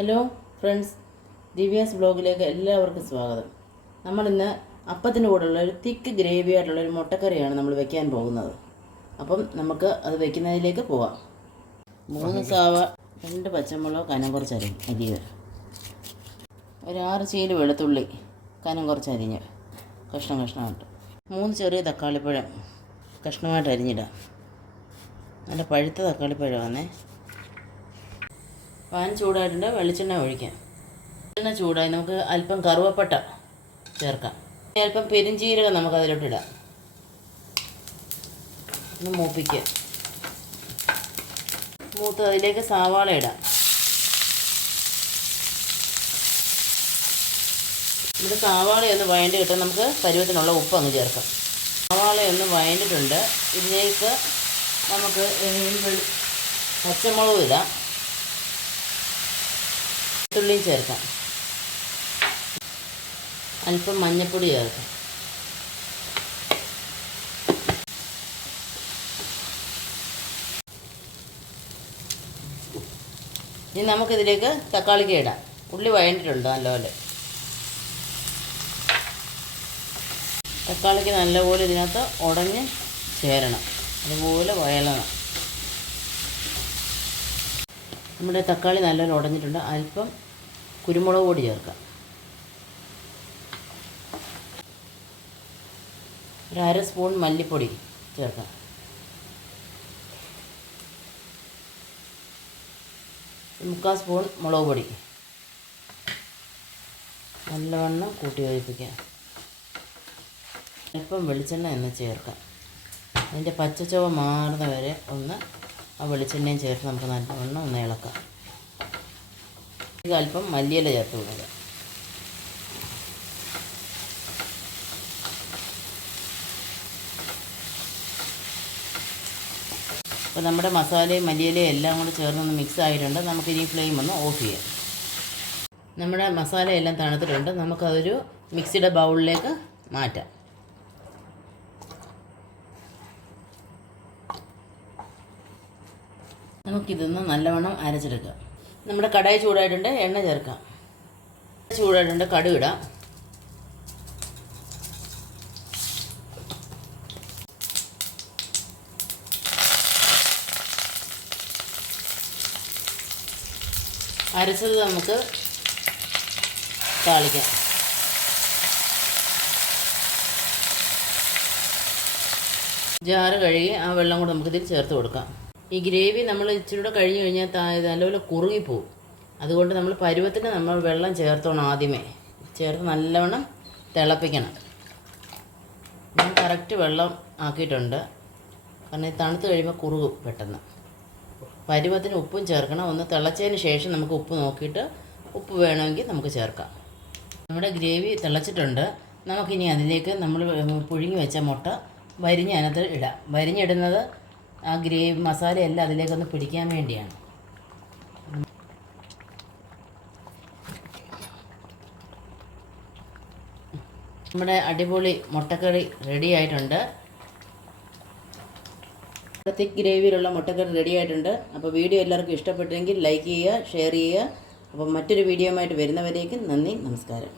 Hello friends, Divya's ബ്ലോഗിലേക്ക് എല്ലാവർക്കും സ്വാഗതം. നമ്മളിന്ന് അപ്പത്തിൻ്റെ കൂടെയുള്ള ഒരു തിക്ക് ഗ്രേവി ആയിട്ടുള്ള ഒരു മുട്ടക്കറിയാണ് നമ്മൾ വെക്കാൻ പോകുന്നത്. അപ്പം നമുക്ക് അത് വെക്കുന്നതിലേക്ക് പോവാം. 3 സവാള, 2 പച്ചമുളക് കനം കുറച്ച് അരിയുക, ഒരു 6 ചീല് വെളുത്തുള്ളി കനം കുറച്ച് അരിഞ്ഞ് കഷ്ണമായിട്ട്, 3 ചെറിയ തക്കാളിപ്പഴം കഷ്ണമായിട്ട് അരിഞ്ഞിടാം. നല്ല പഴുത്ത തക്കാളിപ്പഴമാണേ. പാൻ ചൂടായിട്ടുണ്ട്, വെളിച്ചെണ്ണ ഒഴിക്കാം. വെളിച്ചെണ്ണ ചൂടായി നമുക്ക് അല്പം കറുവപ്പട്ട ചേർക്കാം. അല്പം പെരിഞ്ചീരകം നമുക്ക് അതിലോട്ടിടാം. ഒന്ന് മൂപ്പിക്കുക. മൂത്ത് അതിലേക്ക് സവാള ഇടാം. ഇവിടെ സവാളയൊന്ന് വഴണ്ടി കിട്ടാൻ നമുക്ക് പരുവത്തിനുള്ള ഉപ്പ് അങ്ങ് ചേർക്കാം. സവാളയൊന്ന് വഴണ്ടിട്ടുണ്ട്. ഇതിലേക്ക് നമുക്ക് പച്ചമുളകും ഇടാം, വെളുത്തുള്ളിയും ചേർക്കാം, അല്പം മഞ്ഞൾപ്പൊടി ചേർക്കാം. ഇനി നമുക്കിതിലേക്ക് തക്കാളിക്ക് ഇടാം. ഉള്ളി വഴണ്ടിട്ടുണ്ട് നല്ലപോലെ. തക്കാളിക്ക് നല്ലപോലെ ഇതിനകത്ത് ഉടഞ്ഞ് ചേരണം, അതുപോലെ വഴലണം. നമ്മുടെ തക്കാളി നല്ലപോലെ ഉടഞ്ഞിട്ടുണ്ട്. അല്പം കുരുമുളക് പൊടി ചേർക്കാം. ഒരു 1/2 സ്പൂൺ മല്ലിപ്പൊടി ചേർക്കാം. ഒരു 3/4 സ്പൂൺ മുളക് പൊടി. നല്ലവണ്ണം കൂട്ടി യോജിപ്പിക്കാം. അല്പം വെളിച്ചെണ്ണ ഒന്ന് ചേർക്കാം. അതിൻ്റെ പച്ചച്ചുവ മാറുന്ന വരെ ഒന്ന് ആ വെളിച്ചെണ്ണയും ചേർത്ത് നമുക്ക് നല്ലവണ്ണം ഒന്ന് ഇളക്കാം. അല്പം മല്ലിയില ചേർത്ത് കൊടുക്കുക. അപ്പോൾ നമ്മുടെ മസാലയും മല്ലിയിലയും എല്ലാം കൂടി ചേർന്നൊന്ന് മിക്സ് ആയിട്ടുണ്ട്. നമുക്കിനി ഫ്ലെയിം ഒന്ന് ഓഫ് ചെയ്യാം. നമ്മുടെ മസാലയെല്ലാം തണുത്തിട്ടുണ്ട്. നമുക്കതൊരു മിക്സിയുടെ ബൗളിലേക്ക് മാറ്റാം. നമുക്കിതൊന്ന് നല്ലവണ്ണം അരച്ചെടുക്കാം. നമ്മുടെ കടായി ചൂടായിട്ടുണ്ട്, എണ്ണ ചേർക്കാം. ചൂടായിട്ടുണ്ട്, കടുക് ഇടാം. അരച്ചത് നമുക്ക് താളിക്കാം. ജാറ് കഴുകി ആ വെള്ളം കൂടെ നമുക്കിതിൽ ചേർത്ത് കൊടുക്കാം. ഈ ഗ്രേവി നമ്മൾ ഇച്ചിരി കൂടെ കഴിഞ്ഞ് കഴിഞ്ഞാൽ നല്ലപോലെ കുറുകിപ്പോവും. അതുകൊണ്ട് നമ്മൾ പരുവത്തിന് നമ്മൾ വെള്ളം ചേർത്തോണം. ആദ്യമേ ചേർത്ത് നല്ലവണ്ണം തിളപ്പിക്കണം. ഞാൻ കറക്റ്റ് വെള്ളം ആക്കിയിട്ടുണ്ട്, കാരണം ഇത് തണുത്ത് കഴിയുമ്പോൾ കുറുകും പെട്ടെന്ന്. പരുവത്തിന് ഉപ്പും ചേർക്കണം. ഒന്ന് തിളച്ചതിന് ശേഷം നമുക്ക് ഉപ്പ് നോക്കിയിട്ട് ഉപ്പ് വേണമെങ്കിൽ നമുക്ക് ചേർക്കാം. നമ്മുടെ ഗ്രേവി തിളച്ചിട്ടുണ്ട്. നമുക്കിനി അതിലേക്ക് നമ്മൾ പുഴുങ്ങി വെച്ച മുട്ട വരിഞ്ഞ് അതിനകത്ത് ഇടാം. വരിഞ്ഞിടുന്നത് ആ ഗ്രേവി മസാലയെല്ലാം അതിലേക്കൊന്ന് പിടിക്കാൻ വേണ്ടിയാണ്. നമ്മുടെ അടിപൊളി മുട്ടക്കറി റെഡി ആയിട്ടുണ്ട്. തിക്ക് ഗ്രേവിയിലുള്ള മുട്ടക്കറി റെഡി ആയിട്ടുണ്ട്. അപ്പോൾ വീഡിയോ എല്ലാവർക്കും ഇഷ്ടപ്പെട്ടെങ്കിൽ ലൈക്ക് ചെയ്യുക, ഷെയർ ചെയ്യുക. അപ്പോൾ മറ്റൊരു വീഡിയോയുമായിട്ട് വരുന്നവരേക്കും നന്ദി, നമസ്കാരം.